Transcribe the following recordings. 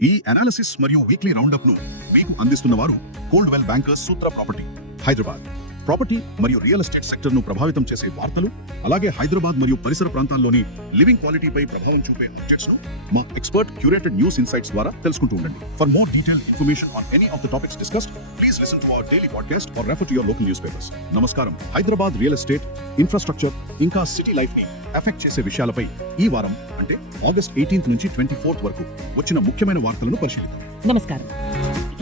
ఈ అనాలిసిస్ మరియు వీక్లీ రౌండప్ను మీకు అందిస్తున్న వారు Coldwell Bankers Sutra property Hyderabad. Property మరియు రియల్ ఎస్టేట్ సెక్టర్ను ప్రభావితం చేసే వార్తలు అలాగే హైదరాబాద్ మరియు పరిసర ప్రాంతాల్లోని లివింగ్ క్వాలిటీపై ప్రభావం చూపే అప్డేట్స్ను మా ఎక్స్పర్ట్ క్యూరేటెడ్ న్యూస్ ఇన్సైట్స్ ద్వారా తెలుసుకుంటూ ఉండండి. For more detail information on any of the topics discussed please listen to our daily podcast or refer to your local newspapers నమస్కారం. హైదరాబాద్ రియల్ ఎస్టేట్ ఇన్ఫ్రాస్ట్రక్చర్ ఇంకా సిటీ లైఫ్ని effect చేసే విషయాలపై ఈ వారం అంటే ఆగస్ట్ ఎయిటీన్త్ నుంచి ట్వంటీ ఫోర్త్ వరకు వచ్చిన ముఖ్యమైన వార్తలను పరిశీలిద్దాం. నమస్కారం.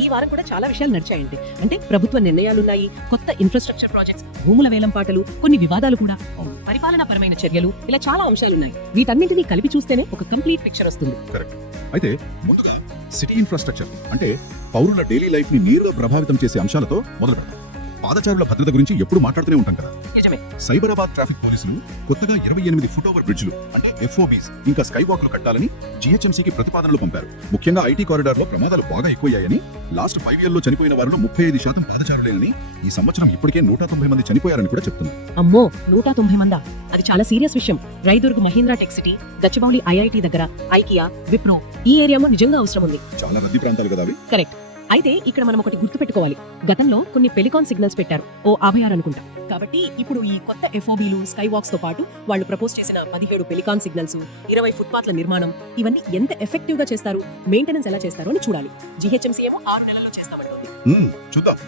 ఈ వారం కూడా చాలా విషయాలు నడిచాయండి. అంటే ప్రభుత్వ నిర్ణయాలున్నాయి కొత్త ఇన్ఫ్రాస్ట్రక్చర్ ప్రాజెక్ట్స్ భూముల వేలం పాటలు కొన్ని వివాదాలు కూడా. అవును. పరిపాలనాపరమైన చర్యలు ఇలా చాలా అంశాలున్నాయి. వీటన్నింటినీ కలిపి చూస్తేనే ఒక కంప్లీట్ పిక్చర్ వస్తుంది. అయితే ముందుగా సిటీ ఇన్ఫ్రాస్ట్రక్చర్ అంటే పౌరుల డైలీ లైఫ్ని నేరుగా ప్రభావితం చేసే అంశాలతో మొదలు పెడతాం పాదచారుల భద్రత గురించి ఎప్పుడు మాట్లాడుతూనే ఉంటాం కదా? నిజమే. సైబరాబాద్ ట్రాఫిక్ పోలీసులు కొత్తగా ఇరవై ఎనిమిది ఫుట్ ఓవర్ బ్రిడ్జ్లు అంటే ఎఫ్ఓబీస్ ఇంకా స్కై వాక్లు కట్టాలని జిహెచ్ఎంసీకి ప్రతిపాదనలు పంపారు. ముఖ్యంగా ఐటీ కారిడార్లో ప్రమాదాలు బాగా ఎక్కువయ్యాయని లాస్ట్ ఫైవ్ ఇయర్లో చనిపోయిన వారిలో ముప్పై ఐదు శాతం పాదచారులేనని ఈ సంవత్సరం ఇప్పటికే నూట తొంభై మంది చనిపోయారని కూడా చెప్తున్నారు. అమ్మో నూట తొంభై మందా? అది చాలా సీరియస్ విషయం. Raidurg Mahindra tech city Gachibowli IIT దగ్గర ఐకియా విప్రో ఈ ఏరియాలో నిజంగా అవసరం ఉంది. చాలా రద్దీ ప్రాంతాలు కదా అవి? కరెక్ట్. అయితే ఇక్కడ మనం ఒకటి గుర్తుపెట్టుకోవాలి. గతంలో కొన్ని పెలికాన్ సిగ్నల్స్ పెట్టారు. ఓ ఆభయార్ అనుకుంటా. కాబట్టి ఇప్పుడు ఈ కొత్త ఎఫ్ఓబీలు స్కై వాక్స్తో పాటు వాళ్ళు ప్రపోజ్ చేసిన పదిహేడు పెలికాన్ సిగ్నల్స్ ఇరవై ఫుట్పాత్ల నిర్మాణం ఇవన్నీ ఎంత ఎఫెక్టివ్గా చేస్తారు? మెయింటెనెన్స్ ఎలా చేస్తారో అని చూడాలి. జిహెచ్ఎంసీ ఏమో ఆరు నెలల్లో చేస్తామంటుంది. చూద్దాం.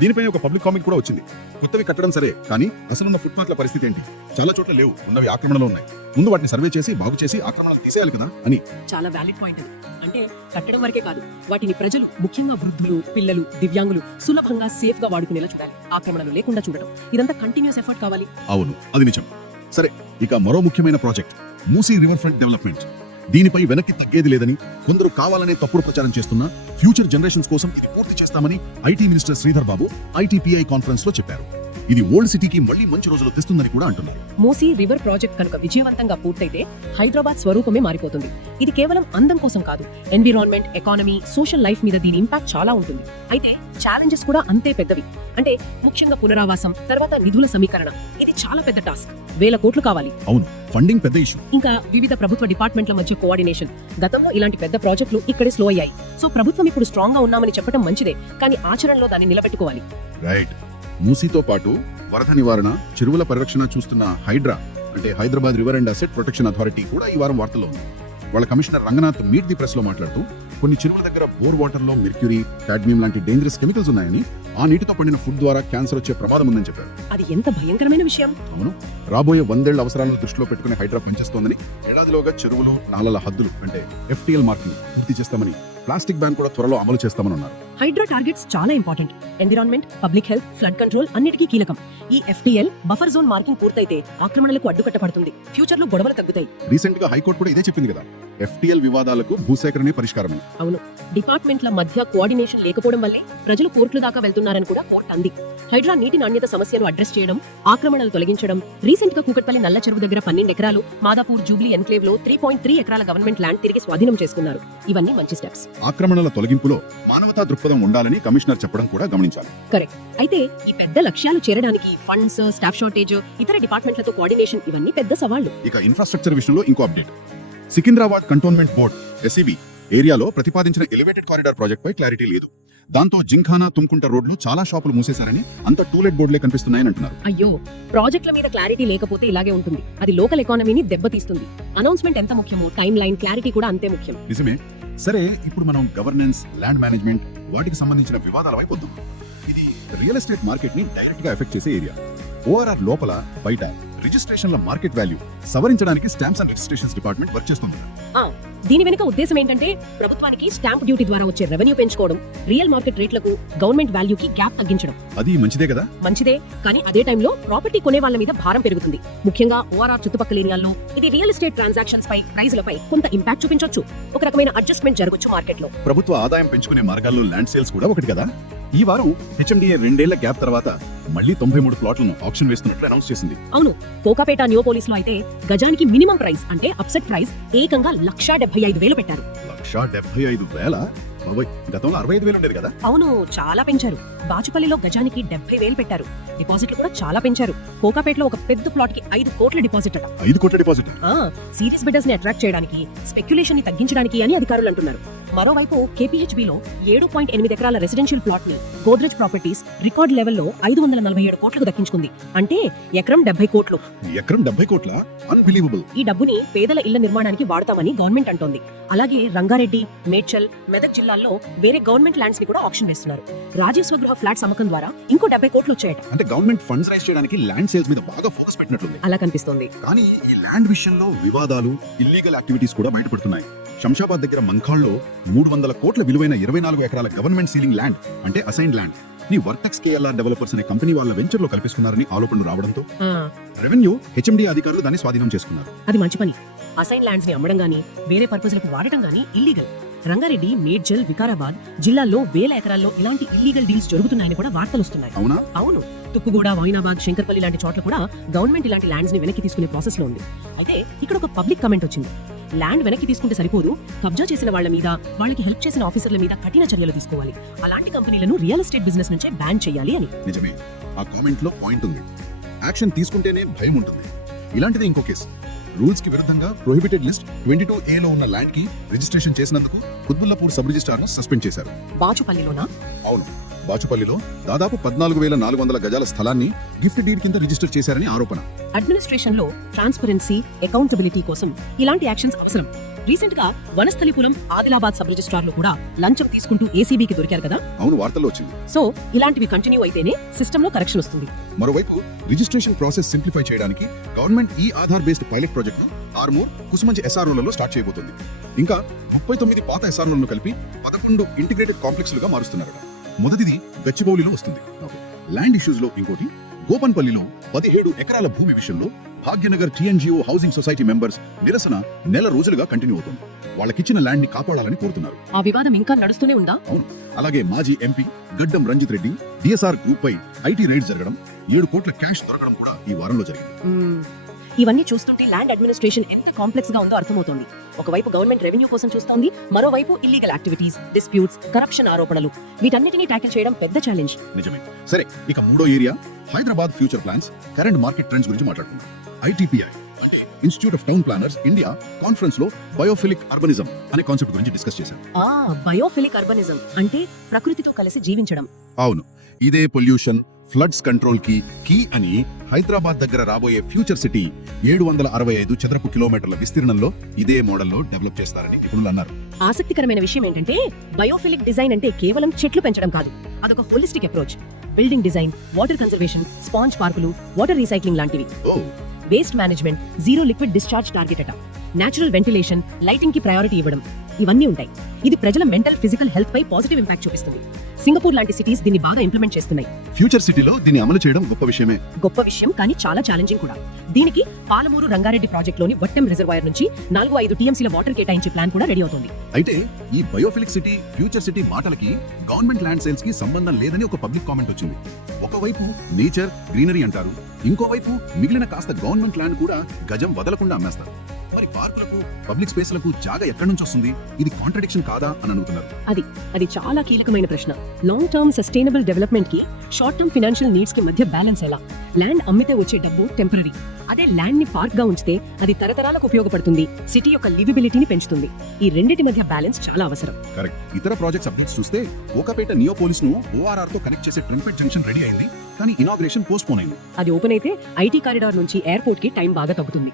దీనిపై ఒక పబ్లిక్ కామెంట్ కూడా వచ్చింది. కొత్తవి కట్టడం సరే కానీ అసలున్న ఫుట్పాత్ల పరిస్థితి ఏంటి? చాలా చోట్ల లేవు ఉన్నవి ఆక్రమణలో ఉన్నాయి. ముందు వాటిని సర్వే చేసి బాగు చేసి ఆక్రమణలు తీసేయాలి కదా అని. చాలా వ్యాలిడ్ పాయింట్ అంటే కట్టడం వరకే కాదు వాటిని ప్రజలు ముఖ్యంగా వృద్ధులు పిల్లలు దివ్యాంగులు సులభంగా సేఫ్గా వాడుకునేలా చూడాలి. ఆక్రమణలు లేకుండా చూడటం. ఇదంతా కంటిన్యూస్ ఎఫర్ట్ కావాలి. అవును అది నిజం. సరే ఇక మరో ముఖ్యమైన project Musi river front development దీనిపై వెనక్కి తగ్గేది లేదని కొందరు కావాలనే తప్పుడు ప్రచారం చేస్తున్న ఫ్యూచర్ జనరేషన్స్ కోసం ఇది పూర్తి చేస్తామని IT minister Sridhar Babu ITPI కాన్ఫరెన్స్లో చెప్పారు. ఇది ఓల్డ్ సిటీకి మళ్ళీ మంచి రోజులు తెస్తుందని కూడా అంటున్నారు. మూసీ రివర్ ప్రాజెక్ట్ కనుక విజయవంతంగా పూర్తయితే హైదరాబాద్ స్వరూపమే మారిపోతుంది. ఇది కేవలం అందం కోసం కాదు ఎన్విరాన్మెంట్ ఎకానమీ సోషల్ లైఫ్ మీద దీని ఇంపాక్ట్ చాలా ఉంటుంది. అయితే ఛాలెంజెస్ కూడా అంతే పెద్దవి. అంటే ముఖ్యంగా పునరావాసం తర్వాత నిధుల సమీకరణ ఇది చాలా పెద్ద టాస్క్. వేల కోట్లు కావాలి. అవును ఫండింగ్ పెద్ద ఇష్యూ ఇంకా వివిధ ప్రభుత్వ డిపార్ట్మెంట్ల మధ్య కోఆర్డినేషన్ గతంలో ఇలాంటి పెద్ద ప్రాజెక్టులు ఇక్కడే స్లో అయ్యాయి. సో ప్రభుత్వం ఇప్పుడు స్ట్రాంగ్గా ఉన్నామని చెప్పడం మంచిదే కానీ ఆచరణలో దాన్ని నిలబెట్టుకోవాలి. రైట్ మూసీతో పాటు వరద నివారణ చెరువుల పరిరక్షణ చూస్తున్న హైడ్రా అంటే Hyderabad river and asset protection authority కూడా ఈ వారం వార్తల్లో ఉంది. వాళ్ళ కమిషనర్ రంగనాథ్ మీట్ ది ప్రెస్లో మాట్లాడుతూ కొన్ని చెరువుల దగ్గర బోర్ వాటర్లో మెర్క్యూరీ కాడ్మియం లాంటి డేంజరస్ కెమికల్స్ ఉన్నాయని ఆ నీటితో పండిన ఫుడ్ ద్వారా క్యాన్సర్ వచ్చే ప్రమాదం ఉందని చెప్పారు. అది ఎంత భయంకరమైన విషయం. అవును. రాబోయే వందేళ్ళ అవసరాలను దృష్టిలో పెట్టుకుని హైడ్రా పనిచేస్తోందని ఏడాదిలోగా చెరువులు నాలల హద్దులు అంటే ఎఫ్టీఎల్ మార్కింగ్ పూర్తి చేస్తామని ప్లాస్టిక్ బ్యాన్ కూడా త్వరలో అమలు చేస్తామని అన్నారు. హైడ్రా టార్గెట్స్ చాలా important. Environment public health flood control అన్నిటికీ కీలకం. ఈ ఎఫ్టీఎల్ బఫర్ జోన్ మార్కింగ్ పూర్తయితే ఆక్రమణలకు అడ్డుకట్టబడుతుంది. ఫ్యూచర్లో గొడవలు తగ్గుతాయి. రీసెంట్గా హైకోర్టు కూడా ఇదే చెప్పింది కదా. ఎఫ్టీఎల్ వివాదాలకు భూసేకరణే పరిష్కారం డిపార్ట్మెంట్ల మధ్య కోఆర్డినేషన్ లేకపోవడం వల్లే ప్రజలు కోర్టుల దాకా వెళ్తున్నారని కూడా కోర్టు అంది. హైడ్రా నీటి నాణ్యత సమస్యను అడ్రస్ చేయడం ఆక్రమణలు తొలగించడం రీసెంట్గా కూకట్పల్లి నల్ల చెరువు దగ్గర పన్నెండు ఎకరాలు మాదాపూర్ జూబ్లీ ఎన్క్లేవ్లో త్రీ పాయింట్ త్రీ ఎకరాల గవర్నమెంట్ ల్యాండ్ తిరిగి స్వాధీనం చేసుకున్నారు. ఇవన్నీ మంచి స్టెప్స్. ఆక్రమణల తొలగింపులో మానవతా దృక్పథం ఉండాలని కమిషనర్ చెప్పడం కూడా గమనించాలి. అయితే ఈ పెద్ద లక్ష్యాలు చేరడానికి ఫండ్స్ స్టాఫ్ షార్టేజ్ ఇతర డిపార్ట్మెంట్లతో కోఆర్డినేషన్ ఇవన్నీ పెద్ద సవాళ్ళు ఇక ఇన్ఫ్రాస్ట్రక్చర్ విషయంలో ఇంకో update. Secunderabad cantonment board SEB ఏరియాలో ప్రతిపాదించిన ఎలివేటెడ్ కారిడార్ ప్రాజెక్ట్ పై క్లారిటీ లేదు. దాంతో జింఖానా తుమ్కుంట రోడ్లు చాలా షాపులు మూసేశారని అంత టూలెట్ బోర్డులే కనిపిస్తున్నాయని అంటున్నారు. అయ్యో ప్రాజెక్టుల మీద క్లారిటీ లేకపోతే ఇలాగే ఉంటుంది. అది లోకల్ ఎకానమీని దెబ్బతీస్తుంది. అనౌన్స్మెంట్ ఎంత ముఖ్యమో టైం లైన్ క్లారిటీ కూడా అంతే ముఖ్యం. నిజమే. సరే ఇప్పుడు మనం గవర్నెన్స్ ల్యాండ్ మేనేజ్మెంట్ వాటికి సంబంధించిన వివాదాల వైపు వద్దాం. ఇది రియల్ ఎస్టేట్ మార్కెట్ని డైరెక్ట్గా ఎఫెక్ట్ చేసే ఏరియా ఓఆర్ఆర్ లోపల బయట రిజిస్ట్రేషన్ల మార్కెట్ వాల్యూ సవరించడానికి stamps and registrations department work చేస్తుంది. దీని వెనుక ఉద్దేశం ఏంటంటే ప్రభుత్వానికి స్టాంప్ డ్యూటీ ద్వారా వచ్చే రెవెన్యూ పెంచుకోవడం రియల్ మార్కెట్ రేట్లకు గవర్నమెంట్ వాల్యూకి గ్యాప్ తగ్గించడం. అది మంచిదే కదా? మంచిదే కానీ అదే టైంలో ప్రాపర్టీ కొనే వాళ్ళ మీద భారం పెరుగుతుంది. ముఖ్యంగా ఓఆర్ఆర్ చుట్టుపక్కల ఏరియాల్లో ఇది రియల్ ఎస్టేట్ ట్రాన్సాక్షన్స్ పై ప్రైజ్లపై కొంత ఇంపాక్ట్ చూపించొచ్చు. ఒక రకమైన అడ్జస్ట్మెంట్ జరగొచ్చు మార్కెట్లో ప్రభుత్వ ఆదాయం పెంచుకునే మార్గాల్లో ల్యాండ్ సేల్స్ కూడా ఒకటి కదా? ఈ వారం హెచ్ఎండిఏ రెండేళ్ళ గ్యాప్ తర్వాత మళ్ళీ తొంభై మూడు ప్లాట్లను ఆప్షన్ వేస్తున్నట్లు అనౌన్స్ చేసింది. అవును కోకాపేట నియోపోలిస్లో అయితే గజానికి మినిమం ప్రైస్ అంటే అప్సెట్ ప్రైస్ ఏకంగా లక్షా డెబ్బై ఐదు వేలు పెట్టారు. లక్ష డెబ్బై ఐదు వేల? బాబోయ్ గతంలో అరవై ఐదు వేలు ఉండేది కదా? అవును చాలా పెంచారు. బాచుపల్లిలో గజానికి డెబ్బై వేలు పెట్టారు. డిపాజిట్లు కూడా చాలా పెంచారు. కోకాపేటలో ఒక పెద్ద ప్లాట్కి ఐదు కోట్ల డిపాజిట్ అట. ఐదు కోట్ల డిపాజిట్? సీరియస్ బిడ్డర్స్ని అట్రాక్ట్ చేయడానికి స్పెక్యులేషన్ని తగ్గించడానికి అని అధికారులు అంటున్నారు. మరోవైపు KPHB లో ఏడు పాయింట్ ఎనిమిది ఎకరాల రెసిడెన్షియల్ ప్లాట్ని గోద్రెజ్ ప్రాపర్టీస్ రికార్డ్ లెవెల్లో ఐదు వందల నలభై ఏడు కోట్లకు దక్కించుకుంది. అంటే ఎకరం డెబ్బై కోట్లు. ఎకరం డెబ్బై కోట్ల? అన్బిలీవబుల్ ఈ డబ్బుని పేదల ఇళ్ళ నిర్మాణానికి వాడతామని గవర్నమెంట్ అంటోంది. అలాగే రంగారెడ్డి మేడ్చల్ మెదక్ జిల్లాల్లో వేరే గవర్నమెంట్ ల్యాండ్స్ని కూడా ఆప్షన్ వేస్తున్నారు. రాజీవ్ స్వగృహ ఫ్లాట్స్ అమ్మకం ద్వారా ఇంకో డెబ్బై కోట్లు వచ్చాయట. అంటే గవర్నమెంట్ ఫండ్స్ రైజ్ చేయడానికి ల్యాండ్ సేల్స్ మీద బాగా ఫోకస్ పెట్టినట్లుంది. అలా కనిపిస్తోంది. కానీ ఈ ల్యాండ్ విషయంలో వివాదాలు ఇల్లీగల్ యాక్టివిటీస్ కూడా బయటపడుతున్నాయి. శంషాబాద్ దగ్గర మంఖాల్లో మూడు వందల కోట్ల విలువైన ఇరవై నాలుగు ఎకరాల గవర్నమెంట్ సీలింగ్ ల్యాండ్ అంటే అసైన్ ల్యాండ్ని వర్టెక్స్ కేఎల్ఆర్ డెవలపర్స్ అనే కంపెనీ వాళ్ళ వెంచర్లో కల్పిస్తున్నారని ఆరోపణలు రావడంతో రెవెన్యూ హెచ్ఎండి అధికారులు దాన్ని స్వాధీనం చేసుకున్నారు. అది మంచి పని. అసైన్ ల్యాండ్స్ని అమ్మడం గానీ వేరే పర్పస్లకు వాడటం గానీ ఇల్లీగల్ రంగారెడ్డి మేడ్చల్ వికారాబాద్ జిల్లాల్లో వేల ఎకరాల్లో ఇలాంటి ఇల్లీగల్ డీల్స్ జరుగుతున్నాయని కూడా వార్తలు వస్తున్నాయి. అవునా? అవును. తుక్కుగూడ వైనాబాద్ శంకర్పల్లి లాంటి చోట్ల కూడా గవర్నమెంట్ ఇలాంటి ల్యాండ్స్ని వెనక్కి తీసుకునే ప్రాసెస్లో ఉంది. అయితే ఇక్కడ ఒక పబ్లిక్ కమెంట్ వచ్చింది. ల్యాండ్ వెనక్కి తీసుకుంటే సరిపోదు. కబ్జా చేసిన వాళ్ళ మీద వాళ్ళకి హెల్ప్ చేసిన ఆఫీసర్ల మీద కఠిన చర్యలు తీసుకోవాలి. అలాంటి కంపెనీలను రియల్ ఎస్టేట్ బిజినెస్ నుంచే బ్యాన్ చేయాలి అని. నిజమే. ఆ కామెంట్లో పాయింట్ ఉంది. యాక్షన్ తీసుకుంటేనే భయం ఉంటుంది. ఇలాంటిదే ఇంకో కేసు. రూల్స్కి విరుద్ధంగా prohibited list twenty two A లో ఉన్న ల్యాండ్కి రిజిస్ట్రేషన్ చేసినందుకు కుత్బుల్లాపూర్ సబ్ రిజిస్ట్రార్ను సస్పెండ్ చేశారు. బాచుపల్లిలోనా? అవును. బాచుపల్లిలో దాదాపు పద్నాలుగు వేల నాలుగు వందల గజాల స్థలాన్ని గిఫ్ట్ డీడ్ కింద రిజిస్టర్ చేశారని ఆరోపణ. అడ్మినిస్ట్రేషన్లో ట్రాన్స్పరెన్సీ అకౌంటబిలిటీ కోసం ఇలాంటి యాక్షన్స్ అవసరం. రీసెంట్గా వనస్థలిపురం ఆదిలాబాద్ సబ్ రిజిస్ట్రార్లు కూడా లంచం తీసుకుంటూ ఏసీబీకి దొరికారు కదా? అవును వార్తల్లో వచ్చింది. సో ఇలాంటివి కంటిన్యూ అయితేనే సిస్టమ్లో కరెక్షన్ వస్తుంది. మరోవైపు రిజిస్ట్రేషన్ ప్రాసెస్ సింప్లిఫై చేయడానికి గవర్నమెంట్ ఈ Aadhaar based pilot project Armoor Kusumanchi ఎస్ఆర్ఓలలో start చేయబోతుంది. ఇంకా ముప్పై తొమ్మిది పాత ఎస్ఆర్ఓలను కలిపి పదకొండు ఇంటిగ్రేటెడ్ కాంప్లెక్స్లుగా మారుస్తున్నారట మొదటిది గచ్చిబౌలిలో వస్తుంది. ల్యాండ్ ఇష్యూస్లో ఇంకోటి గోపన్పల్లిలో పదిహేడు ఎకరాల భూమి విషయంలో Bhagyanagar TNGO housing society members నిరసన నెల రోజులుగా కంటిన్యూ అవుతుంది. వాళ్ళకిచ్చిన ల్యాండ్ని కాపాడాలని కోరుతున్నారు. ఆ వివాదం ఇంకా నడుస్తూనే ఉందా? అలాగే మాజీ MP Gaddam Ranjith Reddy DSR group pi IT raid జరగడం ఏడు కోట్ల క్యాష్ దొరకడం కూడా ఈ వారంలో జరిగింది. ఇవన్నీ చూస్తుంటే ల్యాండ్ అడ్మినిస్ట్రేషన్ ఎంత కాంప్లెక్స్గా ఉందో అర్థమవుతోంది. ఒకవైపు గవర్నమెంట్ రెవెన్యూ కోసం చూస్తోంది మరోవైపు ఇల్లీగల్ యాక్టివిటీస్ డిస్ప్యూట్స్ కరప్షన్ ఆరోపణలు. వీటన్నిటిని ట్యాకిల్ చేయడం పెద్ద ఛాలెంజ్ నిజమే. సరే ఇక మూడో area Hyderabad future plans current market trends గురించి మాట్లాడుకుందాం. ఐటీపీఐ అంటే institute of town planners India కాన్ఫరెన్స్లో బయోఫిలిక్ అర్బనిజం అనే కాన్సెప్ట్ గురించి డిస్కస్ చేశారు. ఆ బయోఫిలిక్ అర్బనిజం అంటే ప్రకృతితో కలిసి జీవించడం. అవును. ఇదే పొల్యూషన్ ఫ్లడ్స్ కంట్రోల్కి కీ అని హైదరాబాద్ దగ్గర రాబోయే ఫ్యూచర్ సిటీ ఏడు వందల అరవై ఐదు చదరపు కిలోమీటర్ల విస్తీర్ణంలో ఇదే మోడల్లో డెవలప్ చేస్తారని నిపుణులు అన్నారు. ఆసక్తికరమైన విషయం ఏంటంటే బయోఫిలిక్ డిజైన్ అంటే కేవలం చెట్లు పెంచడం కాదు. అదొక holistic approach building design water conservation sponge పార్కులు వాటర్ రీసైక్లింగ్ లాంటివి. Waste management zero liquid discharge target అట. నేచురల్ వెంటిలేషన్ లైటింగ్కి ప్రయారిటీ ఇవ్వడం. ఇవన్నీ ఉంటాయి. ఇది ప్రజల మెంటల్ ఫిజికల్ హెల్త్ పై పాజిటివ్ ఇంపాక్ట్ చూపిస్తుంది. సింగపూర్ లాంటి సిటీస్ దీన్ని బాగా ఇంప్లిమెంట్ చేస్తున్నాయి. ఫ్యూచర్ సిటీలో దీన్ని అమలు చేయడం గొప్ప విషయమే. గొప్ప విషయం కానీ చాలా ఛాలెంజింగ్ కూడా. దీనికి పాలమూరు రంగారెడ్డి ప్రాజెక్ట్లోని వట్టెం రిజర్వాయర్ నుంచి నాలుగు ఐదు టీఎంసీల వాటర్ కేటాయించే ప్లాన్ కూడా రెడీ అవుతుంది. అయితే ఈ బయోఫిలిక్ సిటీ ఫ్యూచర్ సిటీ మాటలకి గవర్నమెంట్ ల్యాండ్ సేల్స్కి సంబంధం లేదని ఒక పబ్లిక్ కామెంట్ వచ్చింది. ఒకవైపు నేచర్ గ్రీనరీ అంటారు. ఇంకోవైపు మిగిలిన కాస్త గవర్నమెంట్ ల్యాండ్ కూడా గజం వదలకుండా అమ్మేస్తారు. మరి పార్కులకు పబ్లిక్ స్పేస్లకు జాగా ఎక్కడి నుంచి వస్తుంది? ఇది కాంట్రడిక్షన్ కాదా అని అడుగుతున్నారు అది చాలా కీలకమైన ప్రశ్న. లాంగ్ టర్మ్ సస్టైనబుల్ డెవలప్మెంట్కి షార్ట్ టర్మ్ ఫినాన్షియల్ నీడ్స్కి మధ్య బ్యాలెన్స్ ఎలా? ల్యాండ్ అమ్మితే వచ్చే డబ్బు టెంపరీ అదే ల్యాండ్ని పార్క్గా ఉంచితే అది తరతరాలకు ఉపయోగపడుతుంది. సిటీ యొక్క లివిబిలిటీని పెంచుతుంది. ఈ రెండింటి మధ్య బ్యాలెన్స్ చాలా అవసరం. కరెక్ట్ ఇతర ప్రాజెక్ట్స్ అప్డేట్స్ చూస్తే ఓకపేట నియోపోలిస్ను ఓఆర్ఆర్తో కనెక్ట్ చేసే ట్రింపెట్ జంక్షన్ రెడీ అయింది. కానీ ఇనాగ్రేషన్ పోస్ట్ పోన్ అయింది. అది ఓపెన్ అయితే ఐటీ కారిడార్ నుంచి ఎయిర్పోర్ట్కి టైం బాగా తగ్గుతుంది.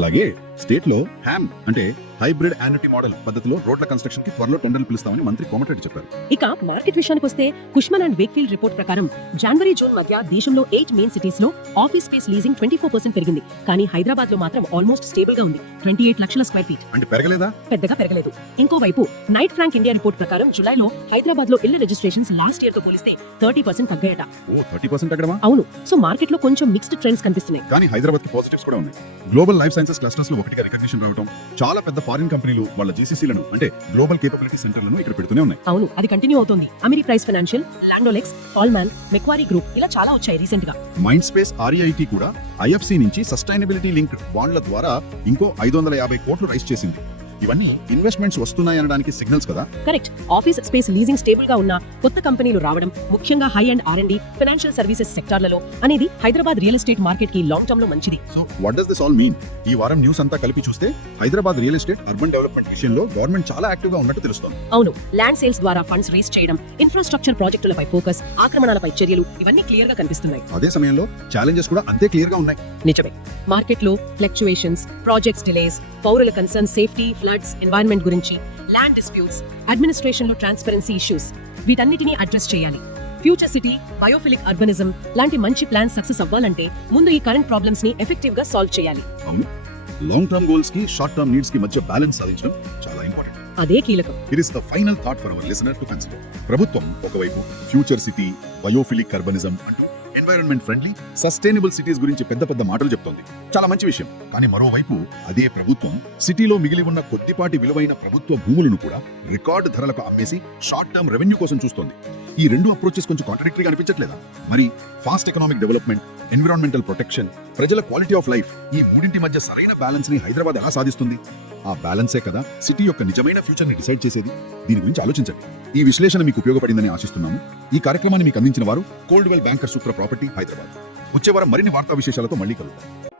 అలాగే స్టేట్లో హ్యామ్ అంటే హైబ్రిడ్ యాన్యుటీ మోడల్ పద్ధతిలో రోడ్ల కన్స్ట్రక్షన్కి త్వరలో టెండర్లు పిలుస్తామని మంత్రి కోమటిరెడ్డి చెప్పారు. ఇక మార్కెట్ విషయానికి వస్తే కుష్మన్ అండ్ వేక్ఫీల్డ్ రిపోర్ట్ ప్రకారం జనవరి జూన్ మధ్య దేశంలో ఎయిట్ మెయిన్ సిటీస్లో office space leasing twenty four percent పెరిగింది. కానీ హైదరాబాద్లో మాత్రం ఆల్మోస్ట్ స్టేబుల్గా ఉంది. ట్వంటీ ఎయిట్ లక్షల స్క్వేర్ ఫీట్. అంటే పెరగలేదా? పెద్దగా పెరగలేదు. ఇంకోవైపు నైట్ ఫ్రాంక్ ఇండియా రిపోర్ట్ ప్రకారం జులైలో హైదరాబాద్లో ఇళ్ళ రిజిస్ట్రేషన్స్ లాస్ట్ ఇయర్తో పోలిస్తే థర్టీ పర్సెంట్ తగ్గాయట. ఓ థర్టీ పర్సెంట్ తగ్గడమా? అవును. సో మార్కెట్లో కొంచెం మిక్స్డ్ ట్రెండ్స్ కనిపిస్తున్నాయి. కానీ హైదరాబాద్కి పాజిటివ్స్ కూడా ఉన్నాయి. గ్లోబల్ లైఫ్ సైన్సెస్ క్లస్టర్స్లో ఒక్కొక్కటిగా రికగ్నిషన్ రావడం చాలా పెద్ద ఫారిన్ కంపెనీలు వాళ్ళ జీసీసీలను అంటే గ్లోబల్ కేపబిలిటీ సెంటర్లను ఇక్కడ పెడుతూనే ఉన్నాయి. అవును అది కంటిన్యూ అవుతుంది. అమెరి ప్రైస్ ఫైనాన్షియల్ లాండోలెక్స్ హాల్మాన్ మెక్వారీ గ్రూప్ ఇలా చాలా వచ్చాయి రీసెంట్గా మైండ్ స్పేస్ ఆర్ఈఐటి కూడా ఐఎఫ్సి నుంచి సస్టైనబిలిటీ లింక్డ్ బాండ్ల ద్వారా ఇంకో ఐదు వందల యాభై కోట్లు రైజ్ చేసింది. ఇవన్నీ ఇన్వెస్ట్మెంట్స్ వస్తున్నాయనడానికి సిగ్నల్స్ కదా? కరెక్ట్ ఆఫీస్ స్పేస్ లీజింగ్ స్టేబుల్గా ఉన్న కొత్త కంపెనీలు రావడం ముఖ్యంగా high and R and financial services సెక్టార్లలో అనేది హైదరాబాద్ రియల్ ఎస్టేట్ మార్కెట్కి లాంగ్ టర్మ్లో మంచిది. So what does this all mean ఈ వారం న్యూస్ అంతా కలిపి చూస్తే Hyderabad real estate urban development విషయంలో గవర్నమెంట్ చాలా యాక్టివ్గా ఉన్నట్టు తెలుస్తోంది. అవును ల్యాండ్ సేల్స్ ద్వారా ఫండ్స్ రేస్ చేయడం ఇన్ఫ్రాస్ట్రక్చర్ ప్రాజెక్టులపై ఫోకస్ ఆక్రమణలపై చర్యలు ఇవన్నీ క్లియర్గా కనిపిస్తున్నాయి. అదే సమయంలో ఛాలెంజెస్ కూడా అంతే క్లియర్గా ఉన్నాయి. నిజమే. మార్కెట్లో ఫ్లక్చుయేషన్స్ ప్రాజెక్ట్స్ డిలేస్ పౌరుల కన్సర్న్ సేఫ్టీ ఫ్లడ్స్ ఎన్వైరన్మెంట్ గురించి ల్యాండ్ డిస్ప్యూట్స్ అడ్మినిస్ట్రేషన్లో ట్రాన్స్పరెన్సీ ఇష్యూస్ వీటన్నిటిని అడ్రస్ చేయాలి. ఫ్యూచర్ సిటీ బయోఫిలిక్ అర్బనిజం లాంటి మంచి ప్లాన్ సక్సెస్ అవ్వాలంటే ముందు ఈ కరెంట్ ప్రాబ్లమ్స్ని ఎఫెక్టివ్గా సాల్వ్ చేయాలి. లాంగ్ టర్మ్ గోల్స్కి షార్ట్ టర్మ్ నీడ్స్కి మధ్య బ్యాలెన్స్ సాధించడం చాలా ఇంపార్టెంట్ అదే కీలకం. It is the final thought for our listener to consider ప్రభుత్వం ఒకవైపు ఫ్యూచర్ సిటీ బయోఫిలిక్ అర్బనిజం అంటూ ఎన్వైరన్మెంట్ ఫ్రెండ్లీ సస్టైనబుల్ సిటీస్ గురించి పెద్ద పెద్ద మాటలు చెప్తోంది. చాలా మంచి విషయం. కానీ మరోవైపు అదే ప్రభుత్వం సిటీలో మిగిలి ఉన్న కొద్దిపాటి విలువైన ప్రభుత్వ భూములను కూడా రికార్డు ధరలకు అమ్మేసి షార్ట్ టర్మ్ రెవెన్యూ కోసం చూస్తోంది. ఈ రెండు అప్రోచెస్ కొంచెం కాంట్రడిక్టరీగా అనిపించట్లేదా? మరి fast economic development environmental protection ప్రజల క్వాలిటీ ఆఫ్ లైఫ్ ఈ మూడింటి మధ్య సరైన బ్యాలెన్స్ని హైదరాబాద్ ఎలా సాధిస్తుంది? ఆ బ్యాలెన్సే కదా సిటీ యొక్క నిజమైన ఫ్యూచర్ని డిసైడ్ చేసేది? దీని గురించి ఆలోచించండి. ఈ విశ్లేషణ మీకు ఉపయోగపడిందని ఆశిస్తున్నాము. ఈ కార్యక్రమాన్ని మీకు అందించిన వారు Coldwell banker Sutra property Hyderabad. వచ్చే వారం మరిన్ని వార్తా విశేషాలతో మళ్ళీ కలుద్దాం.